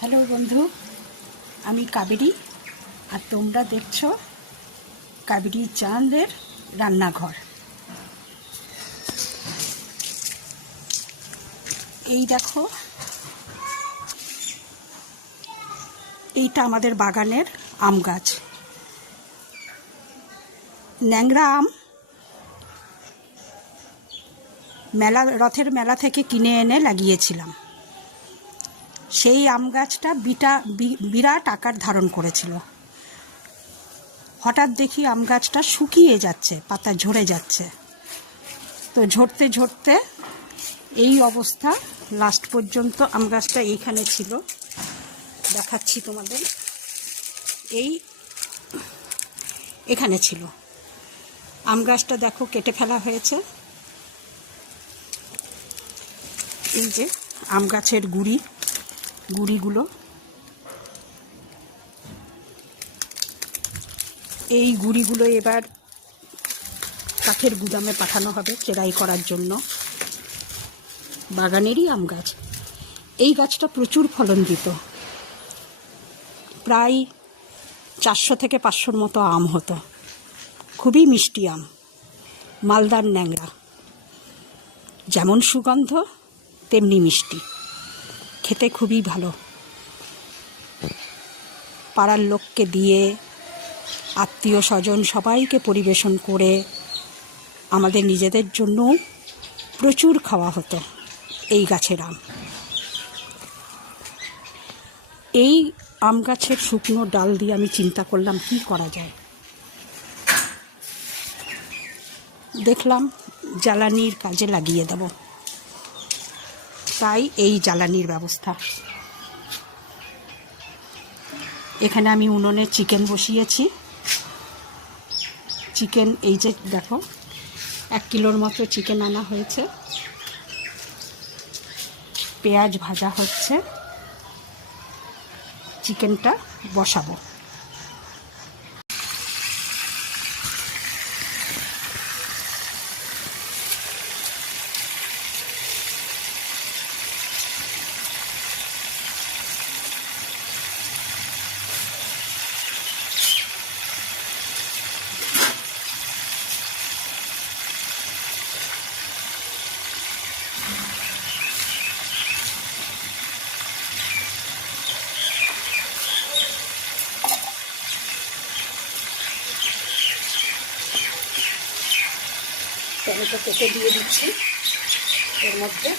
Hello বন্ধু, আমি কাবেরী আর তোমরা দেখছো কাবেরী চাঁদের রান্নাঘর। এই দেখো, এইটা আমাদের বাগানের আম গাছ। ন্যাংরা আম রথের মেলা থেকে কিনে এনে লাগিয়েছিলাম। সেই আম গাছটা বিরাট আকার ধারণ করেছিল। হঠাৎ দেখি আম গাছটা শুকিয়ে যাচ্ছে, পাতা ঝরে যাচ্ছে। তো ঝরতে ঝরতে এই অবস্থা। লাস্ট পর্যন্ত আম গাছটা এইখানে ছিল, দেখাচ্ছি তোমাদের। এখানে ছিল আম গাছটা, দেখো কেটে ফেলা হয়েছে। এই যে আম গাছের গুড়িগুলো, এই গুড়িগুলো এবার কাঠের গুদামে পাঠানো হবে চেরাই করার জন্য। বাগানেরই আম গাছ। এই গাছটা প্রচুর ফলন দিত, প্রায় 400 থেকে 500-র মতো আম হতো। খুবই মিষ্টি আম, মালদার ন্যাংরা। যেমন সুগন্ধ তেমনি মিষ্টি, খেতে খুবই ভালো। পাড়ার লোককে দিয়ে, আত্মীয় স্বজন সবাইকে পরিবেশন করে, আমাদের নিজেদের জন্য প্রচুর খাওয়া হতো এই গাছের আম। এই আম গাছের শুকনো ডাল দিয়ে আমি চিন্তা করলাম কি করা যায়। দেখলাম জ্বালানির কাজে লাগিয়ে দেব, তাই এই জ্বালানির ব্যবস্থা। এখানে আমি উনুনে চিকেন বসিয়েছি। চিকেন, এই যে দেখো 1 কিলোর মতো চিকেন আনা হয়েছে। পেঁয়াজ ভাজা হচ্ছে, চিকেনটা বসাবো। টমেটো কেটে দিয়ে দিচ্ছি এর মধ্যে।